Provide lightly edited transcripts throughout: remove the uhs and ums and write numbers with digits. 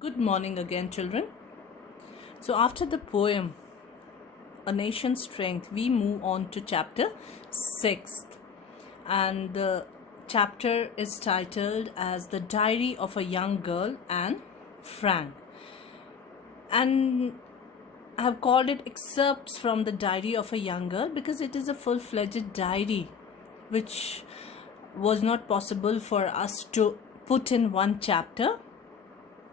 Good morning again, children. So, after the poem A Nation's Strength, we move on to chapter 6. And the chapter is titled as The Diary of a Young Girl, Anne Frank. And I have called it Excerpts from the Diary of a Young Girl because it is a full-fledged diary which was not possible for us to put in one chapter.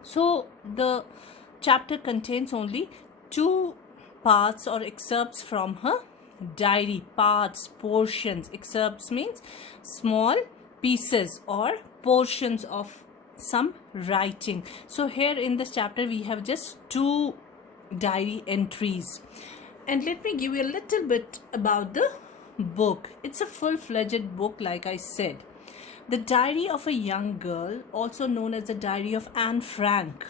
So the chapter contains only two parts or excerpts from her diary. Parts, portions. Excerpts means small pieces or portions of some writing. So here in this chapter we have just two diary entries. And let me give you a little bit about the book. It's a full-fledged book, like I said. The Diary of a Young Girl, also known as the Diary of Anne Frank,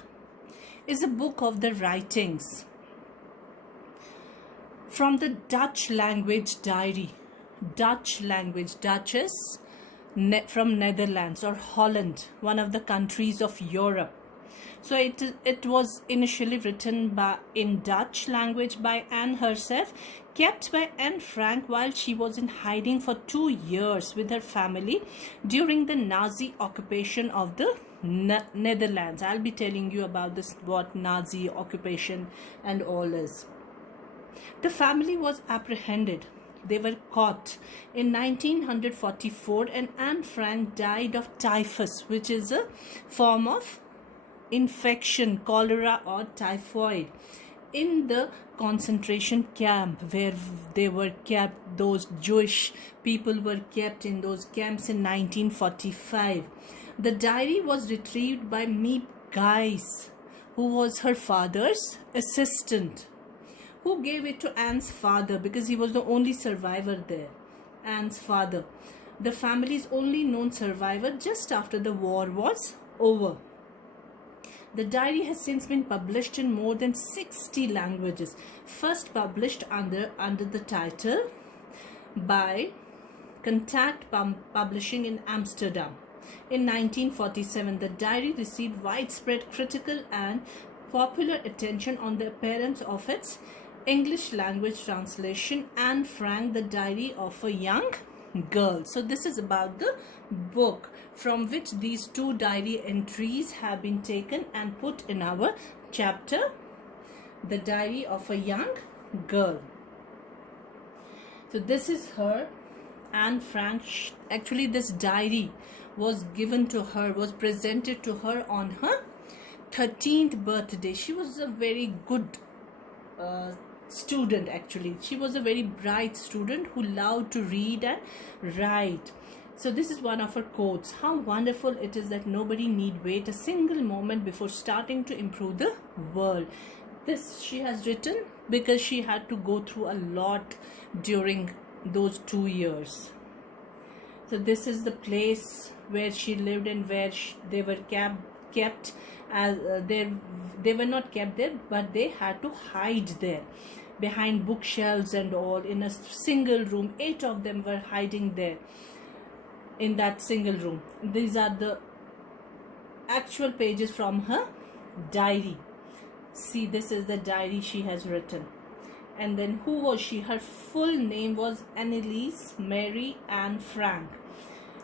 is a book of the writings from the Dutch language diary. Dutch language, Dutch is from Netherlands or Holland, one of the countries of Europe. So it was initially written in Dutch language by Anne herself, kept by Anne Frank while she was in hiding for 2 years with her family during the Nazi occupation of the Netherlands. I'll be telling you about this, what Nazi occupation and all is. The family was apprehended. They were caught in 1944 and Anne Frank died of typhus, which is a form of infection, cholera or typhoid, in the concentration camp where they were kept. Those Jewish people were kept in those camps in 1945. The diary was retrieved by Miep Gijs, who was her father's assistant, who gave it to Anne's father because he was the only survivor there. Anne's father, the family's only known survivor just after the war was over. The diary has since been published in more than 60 languages. First published under the title by Contact Publishing in Amsterdam. In 1947, the diary received widespread critical and popular attention on the appearance of its English language translation, Anne Frank, The Diary of a Young Girl. So this is about the book from which these two diary entries have been taken and put in our chapter, The Diary of a Young Girl. So this is her, Anne Frank. Actually, this diary was given to her, was presented to her on her 13th birthday. She was a very good student. Actually, she was a very bright student who loved to read and write. So this is one of her quotes: how wonderful it is that nobody need wait a single moment before starting to improve the world. This she has written because she had to go through a lot during those 2 years. So this is the place where she lived and where they were kept as they were not kept there, but they had to hide there behind bookshelves and all in a single room. 8 of them were hiding there in that single room. These are the actual pages from her diary. See, this is the diary she has written. And then who was she? Her full name was Anneliese Mary Anne Frank,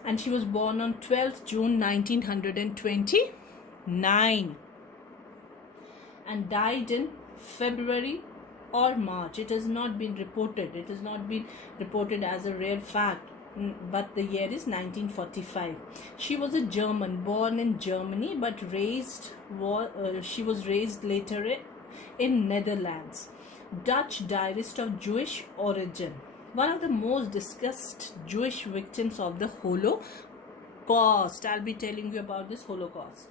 and she was born on 12th June 1929 and died in February or March. It has not been reported. It has not been reported as a rare fact, but the year is 1945. She was a German, born in Germany, but she was raised later in Netherlands. Dutch diarist of Jewish origin. One of the most discussed Jewish victims of the Holocaust. I'll be telling you about this Holocaust.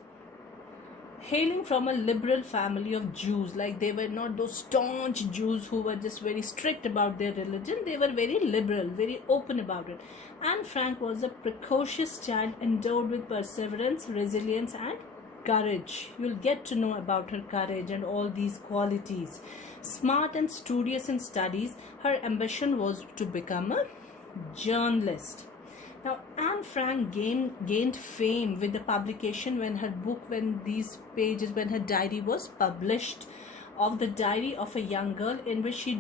Hailing from a liberal family of Jews, like they were not those staunch Jews who were just very strict about their religion. They were very liberal, very open about it. Anne Frank was a precocious child endowed with perseverance, resilience and courage. You'll get to know about her courage and all these qualities. Smart and studious in studies, her ambition was to become a journalist. Now, Anne Frank gained fame with the publication when her book, when her diary was published, of The Diary of a Young Girl, in which she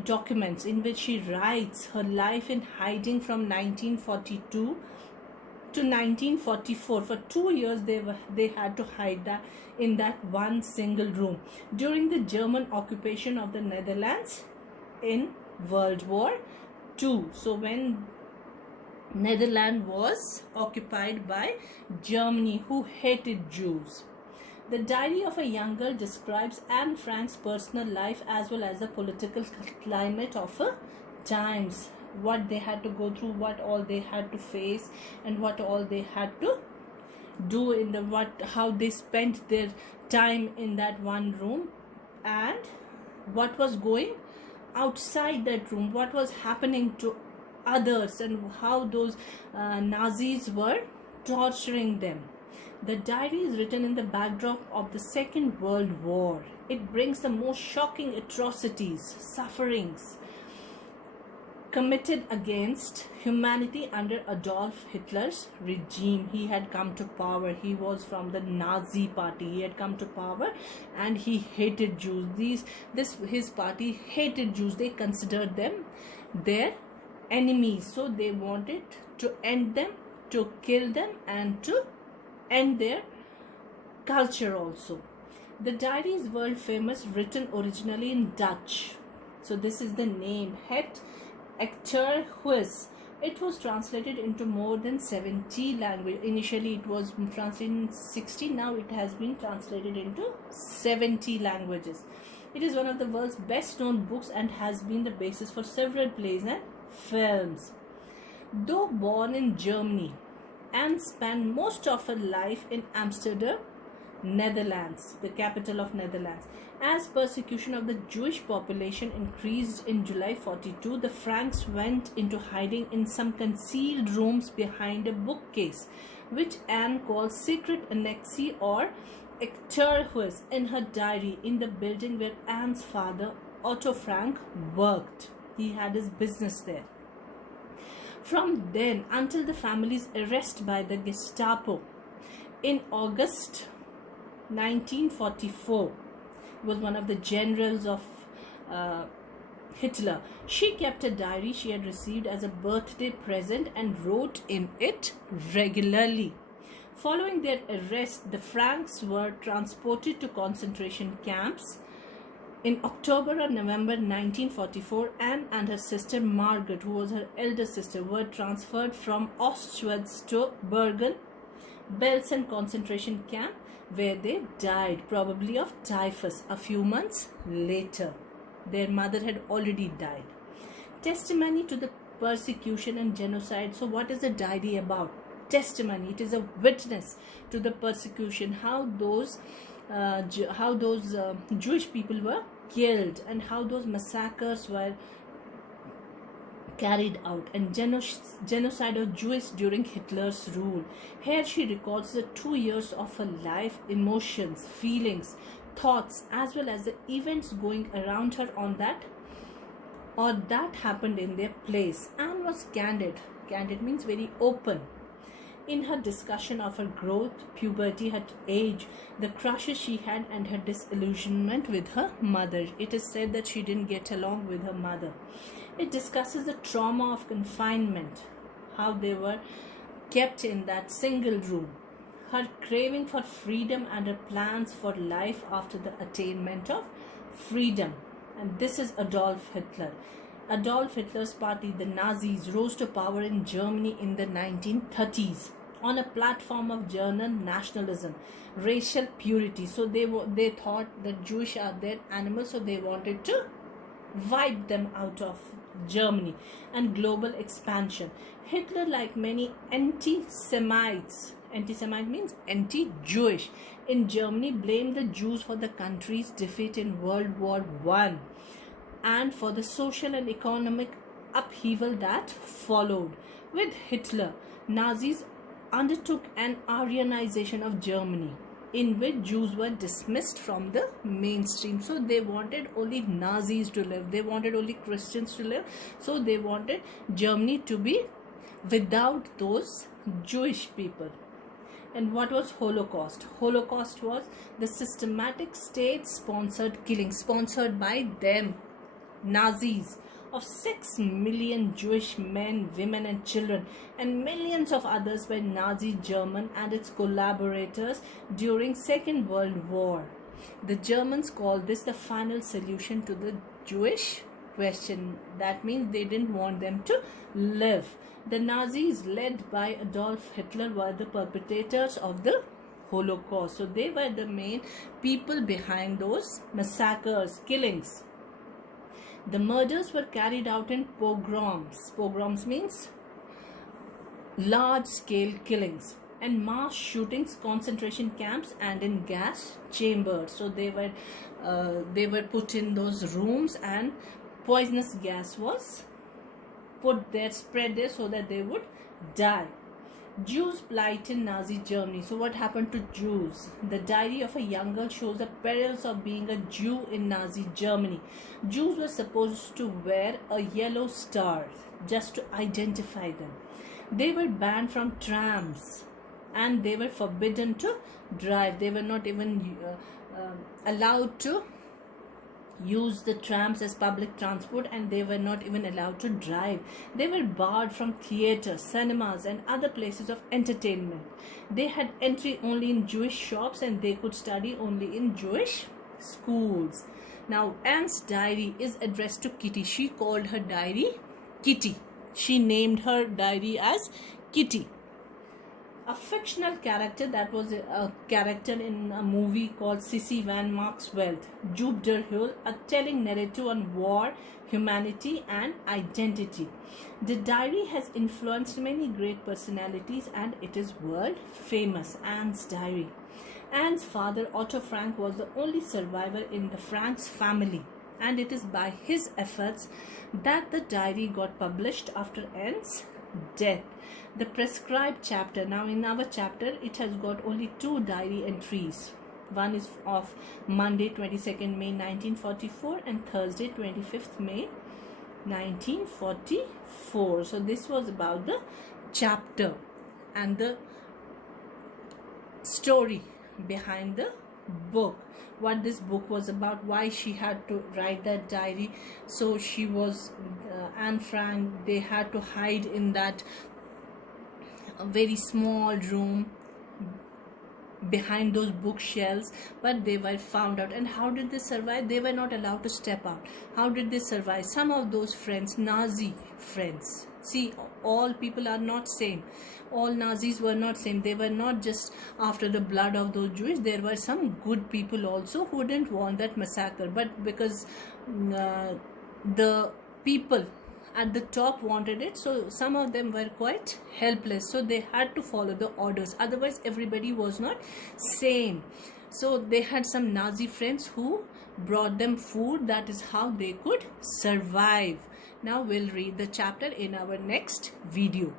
writes her life in hiding from 1942 to 1944. For 2 years they had to hide that in that one single room during the German occupation of the Netherlands in World War II. So when Netherlands was occupied by Germany, who hated Jews. The Diary of a Young Girl describes Anne Frank's personal life as well as the political climate of her times, what they had to go through, what all they had to face, and what all they had to do how they spent their time in that one room, and what was going outside that room, what was happening to others, and how those Nazis were torturing them. The diary is written in the backdrop of the Second World War. It brings the most shocking atrocities, sufferings committed against humanity under Adolf Hitler's regime. He had come to power. He was from the Nazi party. He had come to power and he hated Jews. His party hated Jews. They considered them their enemies. So they wanted to end them, to kill them, and to end their culture also. The diary is world famous, written originally in Dutch. So this is the name, Het Achterhuis. It was translated into more than 70 languages. Initially it was translated in 60, now it has been translated into 70 languages. It is one of the world's best known books and has been the basis for several plays and films. Though born in Germany, Anne spent most of her life in Amsterdam, Netherlands, the capital of Netherlands. As persecution of the Jewish population increased in July 42, the Franks went into hiding in some concealed rooms behind a bookcase, which Anne calls Secret Annexe or Achterhuis in her diary, in the building where Anne's father, Otto Frank, worked. He had his business there. From then until the family's arrest by the Gestapo in August 1944, was one of the generals of Hitler. She kept a diary she had received as a birthday present and wrote in it regularly. Following their arrest, the Franks were transported to concentration camps. In October or November 1944, Anne and her sister Margaret, who was her elder sister, were transferred from Auschwitz to Bergen-Belsen concentration camp, where they died, probably of typhus, a few months later. Their mother had already died. Testimony to the persecution and genocide. So what is the diary about? Testimony. It is a witness to the persecution, how those Jewish people were killed and how those massacres were carried out, and genocide of Jews during Hitler's rule. Here she records the 2 years of her life, emotions, feelings, thoughts, as well as the events going around her on that or that happened in their place. Anne was candid. Candid means very open in her discussion of her growth, puberty, her age, the crushes she had, and her disillusionment with her mother. It is said that she didn't get along with her mother. It discusses the trauma of confinement, how they were kept in that single room, her craving for freedom, and her plans for life after the attainment of freedom. And this is Adolf Hitler. Adolf Hitler's party, the Nazis, rose to power in Germany in the 1930s on a platform of German nationalism, racial purity. So they thought that Jewish are their animals, so they wanted to wipe them out of Germany, and global expansion. Hitler, like many anti-Semites, anti-Semite means anti-Jewish, in Germany, blamed the Jews for the country's defeat in World War I and for the social and economic upheaval that followed. With Hitler, Nazis undertook an Aryanization of Germany, in which Jews were dismissed from the mainstream. So they wanted only Nazis to live, they wanted only Christians to live, so they wanted Germany to be without those Jewish people. And what was Holocaust? Holocaust was the systematic state-sponsored killing, sponsored by them, Nazis, of 6 million Jewish men, women and children, and millions of others by Nazi Germany and its collaborators during Second World War. The Germans called this the final solution to the Jewish question. That means they didn't want them to live. The Nazis, led by Adolf Hitler, were the perpetrators of the Holocaust. So they were the main people behind those massacres, killings. The murders were carried out in pogroms. Pogroms means large-scale killings, and mass shootings, concentration camps, and in gas chambers. So they were put in those rooms, and poisonous gas was put there, spread there, so that they would die. Jews' plight in Nazi Germany. So what happened to Jews? The diary of a young girl shows the perils of being a Jew in Nazi Germany. Jews were supposed to wear a yellow star just to identify them. They were banned from trams, and they were forbidden to drive. They were not even allowed to use the trams as public transport, and they were not even allowed to drive. They were barred from theaters, cinemas and other places of entertainment. They had entry only in Jewish shops, and they could study only in Jewish schools. Now Anne's diary is addressed to Kitty. She called her diary Kitty. She named her diary as Kitty. A fictional character that was a character in a movie called Sissy Van Mark's Wealth. Joop der Heul, a telling narrative on war, humanity and identity. The diary has influenced many great personalities, and it is world famous. Anne's diary. Anne's father, Otto Frank, was the only survivor in the Franks family, and it is by his efforts that the diary got published after Anne's death. The prescribed chapter. Now in our chapter it has got only 2 diary entries. One is of Monday 22nd May 1944 and Thursday 25th May 1944. So this was about the chapter and the story behind the book, what this book was about, why she had to write that diary. So she was Anne Frank, they had to hide in that very small room behind those bookshelves, but they were found out. And how did they survive? They were not allowed to step out. How did they survive? Some of those friends, Nazi friends, see, all people are not same. All Nazis were not same. They were not just after the blood of those Jews. There were some good people also who didn't want that massacre, but because the people at the top wanted it, so some of them were quite helpless, so they had to follow the orders. Otherwise everybody was not same. So they had some Nazi friends who brought them food. That is how they could survive. Now we'll read the chapter in our next video.